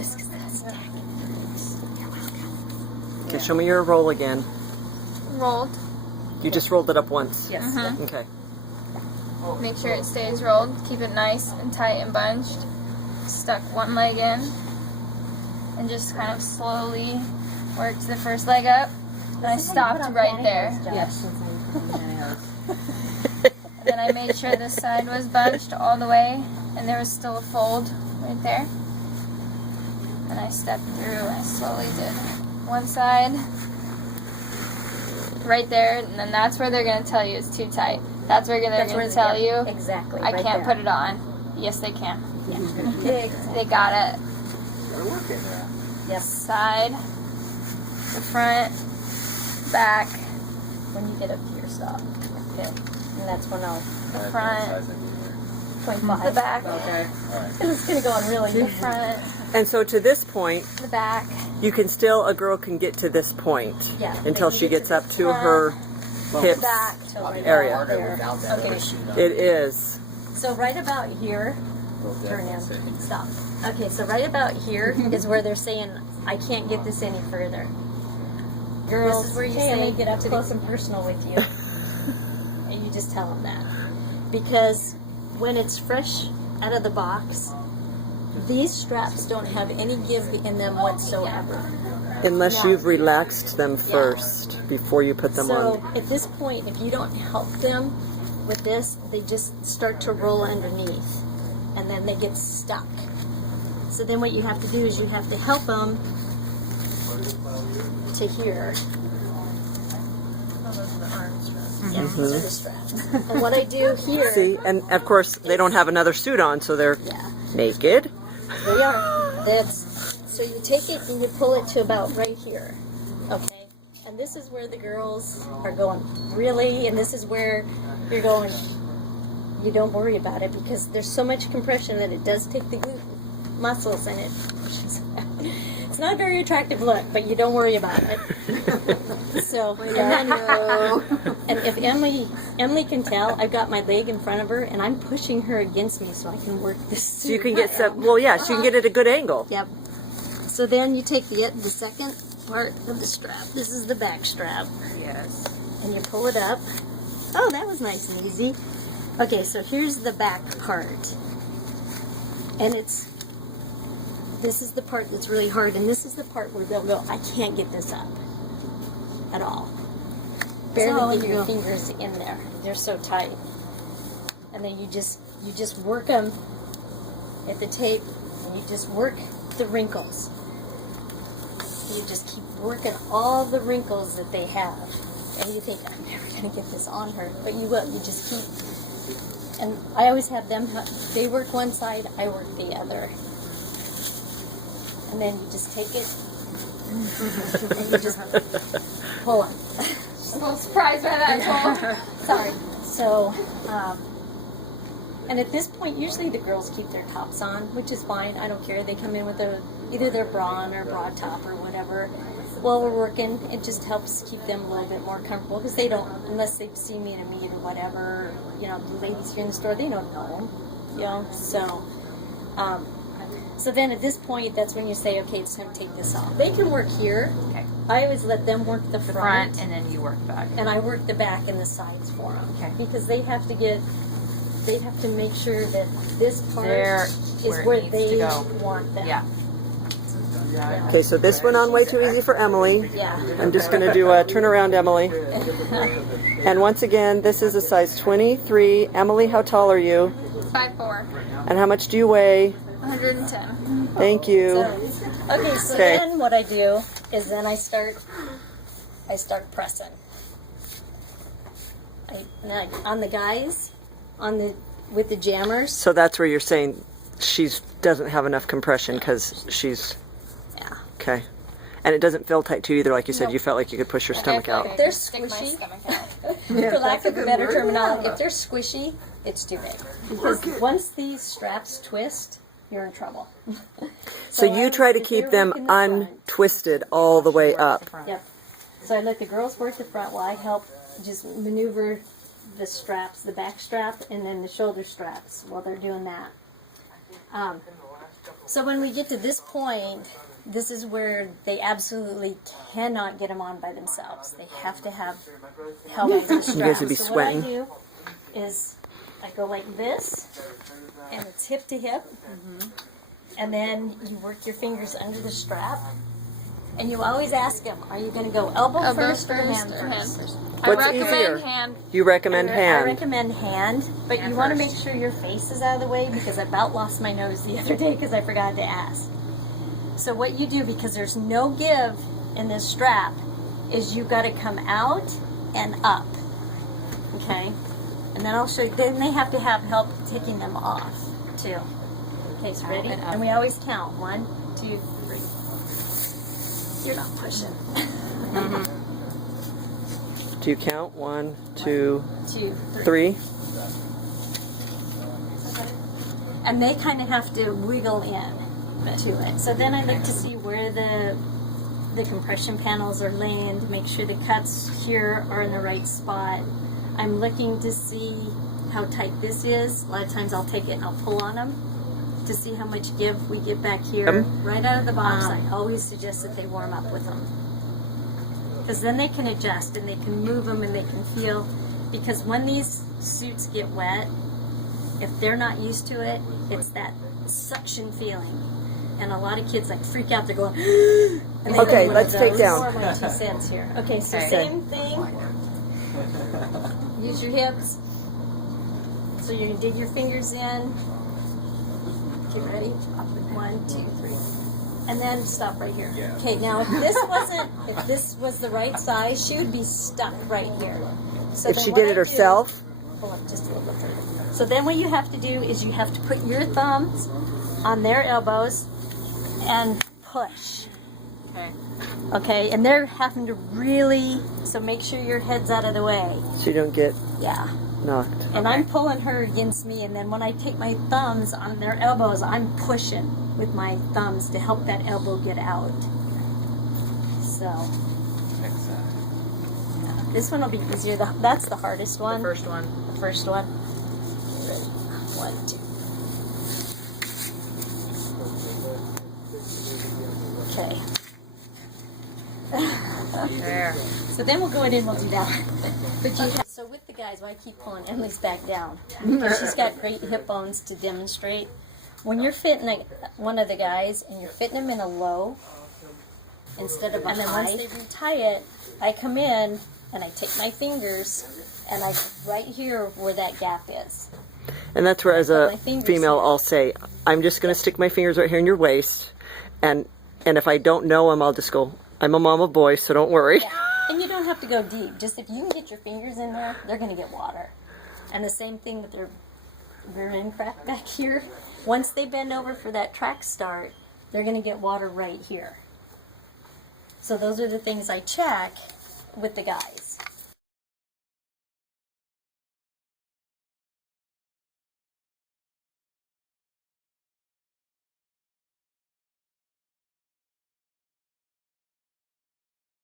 this because that's tacky. You're welcome. Okay, show me your roll again. Rolled. You just rolled it up once. Yes. Okay. Make sure it stays rolled. Keep it nice and tight and bunched. Stuck one leg in. And just kind of slowly worked the first leg up. And I stopped right there. Yes. Then I made sure this side was bunched all the way. And there was still a fold right there. And I stepped through. I slowly did one side. Right there. And then that's where they're going to tell you it's too tight. That's where they're going to tell you, exactly. I can't put it on. Yes, they can. Yeah. They got it. Yep. Side, the front, back, When you get up to your stop. Okay. And that's when I'll the front, 25. the back, Okay. It's going to go on really the front, And so to this point, the back. you can still, a girl can get to this point Yeah. until They she can get gets to up this to front, her hips. back. till right area. about there. Without that Okay. sheet on. It is. So right about here, We'll turn definitely in. say- Stop. Okay, so right about here is where they're saying, I can't get this any further. Girls, this is where you say, get up close and personal with you. And you just tell them that. Because when it's fresh out of the box, these straps don't have any give in them whatsoever. Unless Yeah. you've relaxed them first before you put them So on. at this point, if you don't help them with this, they just start to roll underneath. And then they get stuck. So then what you have to do is you have to help them to here. Yeah, those are the straps. And what I do here, See, and of course they don't have another suit on, so they're yeah, naked. they are. That's so you take it and you pull it to about right here, okay? And this is where the girls are going really, and this is where you're going. You don't worry about it because there's so much compression that it does take the glute muscles in it. It's not a very attractive look, but you don't worry about it. So, and if Emily can tell, I've got my leg in front of her and I'm pushing her against me so I can work this. So you can get some, well, yeah, so you can get at a good angle. Yep. So then you take the second part of the strap. This is the back strap. Yes. And you pull it up. Oh, that was nice and easy. Okay, so here's the back part. And this is the part that's really hard, and this is the part where they'll go, I can't get this up at all. Barely get your fingers in there. They're so tight. And then you just work them at the tape, and you just work the wrinkles. You just keep working all the wrinkles that they have. And you think, I'm never going to get this on her. But you will. You just keep. And I always have them, they work one side, I work the other. And then you just take it, and you just pull on. A little surprised by that, Joel. Sorry. So, and at this point, usually the girls keep their tops on, which is fine. I don't care. They come in with either their bra on or bra top or whatever. While we're working, it just helps keep them a little bit more comfortable because they don't, unless they see me in a meet or whatever, you know, the ladies here in the store, they don't know, you know, so, so then at this point, that's when you say, okay, it's time to take this off. They can work here. Okay. I always let them work the front. And then you work back. And I work the back and the sides for them. Okay. Because they have to make sure that this part There, is where it where needs they to go. want them. Yeah. Okay, so this went on way too easy for Emily. Yeah. I'm just going to do a turnaround, Emily. And once again, this is a size 23. Emily, how tall are you? 5'4", And how much do you weigh? 110. Thank you. Okay, so Okay. then what I do is then I start pressing. On the guys, with the jammers. So that's where you're saying she doesn't have enough compression because she's, Yeah. okay. And it doesn't feel tight too either, like you said. Nope. You felt like you could push your stomach out. They're Stick my squishy. stomach out. For lack of a better terminology, if they're squishy, it's too big. Because once these straps twist, you're in trouble. So you try to keep them untwisted all the way up. Yep. So I let the girls work the front while I help just maneuver the straps, the back strap, and then the shoulder straps while they're doing that. So when we get to this point, this is where they absolutely cannot get them on by themselves. They have to have help with the strap. You guys would be so sweating. what I do is I go like this, and it's hip to hip, and then you work your fingers under the strap, and you always ask them, are you going to go elbow first or hand first? I What's recommend easier? hand. You recommend I hand. recommend hand, but Hand you want to first. make sure your face is out of the way because I about lost my nose the other day because I forgot to ask. So what you do, because there's no give in this strap, is you got to come out and up. Okay? And then I'll show you. Then they have to have help taking them off, too. Okay, so ready? and up. And we always count. 1, 2, 3. You're not pushing. Do you count? 1, 2, 2, 3. And they kind of have to wiggle in to it. So then I like to see where the compression panels are laying to make sure the cuts here are in the right spot. I'm looking to see how tight this is. A lot of times I'll take it and I'll pull on them to see how much give we get back here. Right out of the box, I always suggest that they warm up with them. Because then they can adjust and they can move them and they can feel, because when these suits get wet, if they're not used to it, it's that suction feeling. And a lot of kids like freak out, they're going, and they Okay, go, let's take down. Those are my 2 cents here. Okay, so same thing. Use your hips. So you're gonna dig your fingers in. Okay, ready? 1, 2, 3. And then stop right here. Okay, now if this was the right size, she would be stuck right here. So If then she what did I it herself, hold on just a little bit further. So then what you have to do is you have to put your thumbs on their elbows and push. Okay, and they're having to really, so make sure your head's out of the way. so you don't get Yeah. knocked. And I'm pulling her against me, and then when I take my thumbs on their elbows, I'm pushing with my thumbs to help that elbow get out. So, this one will be easier. That's the hardest one. The first one. The first one. Ready? 1, 2. Okay. There. So then we'll go in and we'll do that one. But you have, so with the guys, why I keep pulling Emily's back down? Because she's got great hip bones to demonstrate. When you're fitting one of the guys and you're fitting them in a low instead of a high, and then once they retie it, I come in and I take my fingers and I right here where that gap is. And that's where, as Put a my fingers female, here. I'll say, I'm just going to stick my fingers right here in your waist, and if I don't know them, I'll just go, I'm a mom of boys, so don't worry. Yeah. And you don't have to go deep. Just if you can get your fingers in there, they're going to get water. And the same thing with their rear end crack back here. Once they bend over for that track start, they're going to get water right here. So those are the things I check with the guys.